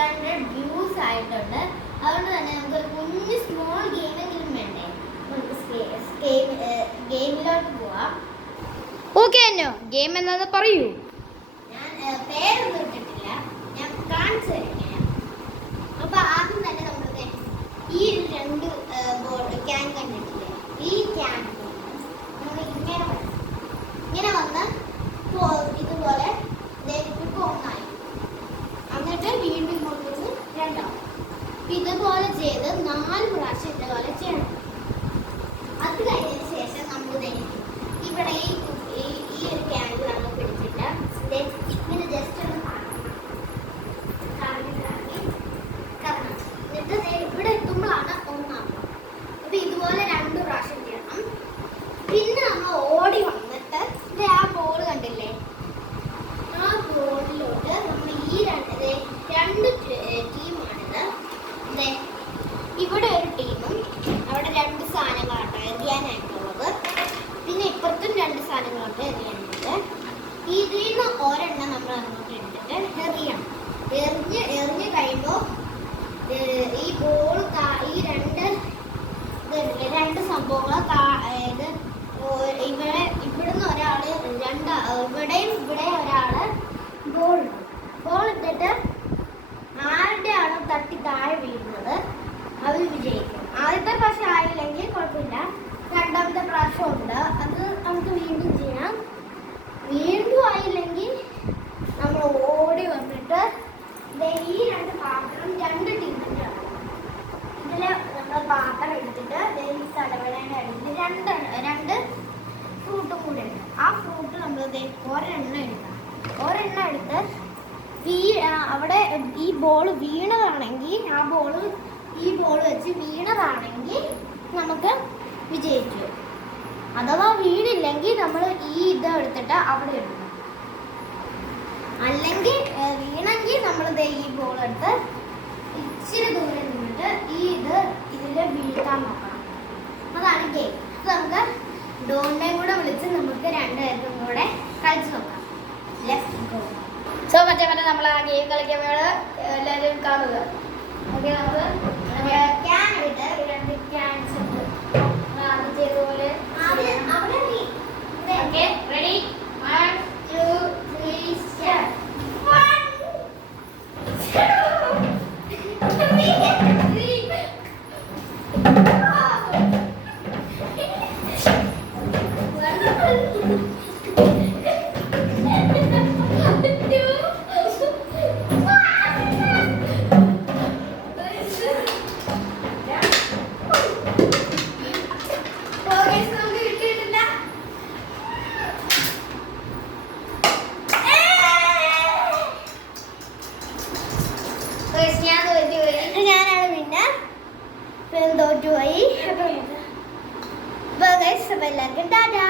600 views ആയിട്ടുണ്ട്. അതുകൊണ്ട് തന്നെ നമുക്കൊരു കുഞ്ഞ് സ്മോൾ ഗെയിമെങ്കിലും വേണ്ടേ, നമുക്ക് ഗെയിമിലോട്ട് പോവാം. ഓക്കെ അന്നോ, ഗെയിം എന്താന്ന് പറയൂ. ഞാൻ പേരൊന്നും ഇട്ടിട്ടില്ല, ഞാൻ കാണിച്ചു തരാം. അപ്പൊ ആദ്യം തന്നെ നമ്മൾ ഈ 2 ക്യാൻ കണ്ടിട്ടില്ലേ, ഈ ക്യാൻ നമ്മൾ ഇങ്ങനെ വന്ന് ഇതുപോലെ ഒന്നായി, എന്നിട്ട് വീണ്ടും ഇങ്ങോട്ട് രണ്ടാവും. ഇതുപോലെ ചെയ്ത് 4 പ്രാവശ്യം ഇതുപോലെ ചെയ്യണം. അത് കഴിഞ്ഞതിന് ശേഷം നമ്മൾ ഇവിടെ ഈ ഒരു ക്യാൻഡിൽ നമ്മൾ പിടിച്ചിട്ട് ഇങ്ങനെ ജസ്റ്റ് ഒന്ന് കറങ്ങണം. എന്നിട്ട് ഇവിടെ എത്തുമ്പോഴാണ് ഒന്നാവുക. അപ്പൊ ഇതുപോലെ 2 പ്രാവശ്യം ചെയ്യണം. പിന്നെ നമ്മൾ ഓടി വന്നിട്ട് ആ ബോൾ കണ്ടില്ലേ, ആ ബോളിലോട്ട് നമ്മൾ ഈ രണ്ട് ടീമാണിത്. ഇവിടെ ഒരു ടീമും അവിടെ 2 സാധനങ്ങളാട്ടോ എറിയാനായിട്ടുള്ളത്. പിന്നെ ഇപ്പുറത്തും 2 സാധനങ്ങളാട്ടോ എറിയാനുള്ളത്. ഇതിൽ നിന്ന് ഒരെണ്ണം നമ്മൾ അങ്ങോട്ട് എടുത്തിട്ട് എറിയണം. എറിഞ്ഞ് കഴിയുമ്പോൾ ഈ ബോൾ ഈ 2 സംഭവങ്ങൾ ഇവിടുന്ന് ഒരാൾ ഇവിടെയും ഇവിടെ ഒരാള് ബോൾ ഇട്ടിട്ട് ആരുടെയാണ് തട്ടി താഴെ വീഴുന്നത് അവർ വിജയിക്കും. ആദ്യത്തെ പ്രാവശ്യം ആയില്ലെങ്കിൽ കുഴപ്പമില്ല, രണ്ടാമത്തെ പ്രാവശ്യം ഉണ്ട്, അത് നമുക്ക് വീണ്ടും ചെയ്യാം. വീണ്ടും ആയില്ലെങ്കിൽ നമ്മൾ ഓടി വന്നിട്ട് ഈ 2 പാത്രം 2 ടീമിൻ്റെ ആണ്. ഇതിൽ നമ്മൾ പാത്രം എടുത്തിട്ട് ഈ തലവരേൻ്റെ അടിയിൽ 2 ഫ്രൂട്ടും കൂടെ ഉണ്ട്. ആ ഫ്രൂട്ട് നമ്മൾ ഒരെണ്ണം എടുത്ത് അവിടെ ഈ ബോൾ വീണതാണെങ്കിൽ ഈ ബോൾ വെച്ച് വീണതാണെങ്കിൽ നമുക്ക് വിജയിച്ചു. അഥവാ വീണില്ലെങ്കിൽ നമ്മൾ ഈ ഇത് എടുത്തിട്ട് അവിടെ ഇടണം. അല്ലെങ്കിൽ വീണെങ്കിൽ നമ്മൾ ഈ ബോൾ എടുത്ത് ഇച്ചിരി ദൂരെ നിന്നിട്ട് ഇതിൽ വീഴ്ത്താൻ നോക്കണം. അതാണ് ഗെയിം. അത് നമുക്ക് ഡോണിനെയും കൂടെ വിളിച്ച് നമുക്ക് 2 പേർക്കും കൂടെ കളിച്ച് നോക്കാം. സോ മറ്റേ നമ്മൾ ആ ഗെയിം കളിക്കാൻ എല്ലാവരും കാണുക. ഓക്കെ, നമുക്ക് ക്യാൻ ഇട്ട് 2 ക്യാൻസ് ഉണ്ട്. ആദ്യം ചെയ്തതുപോലെ ഓക്കെ, റെഡി 1 2 3 സ്റ്റാർട്ട്. 1 2 3 ഞാനാണ് വിന്നർ. തോറ്റുപോയി. അപ്പോൾ എല്ലാവർക്കും ടാറ്റാ.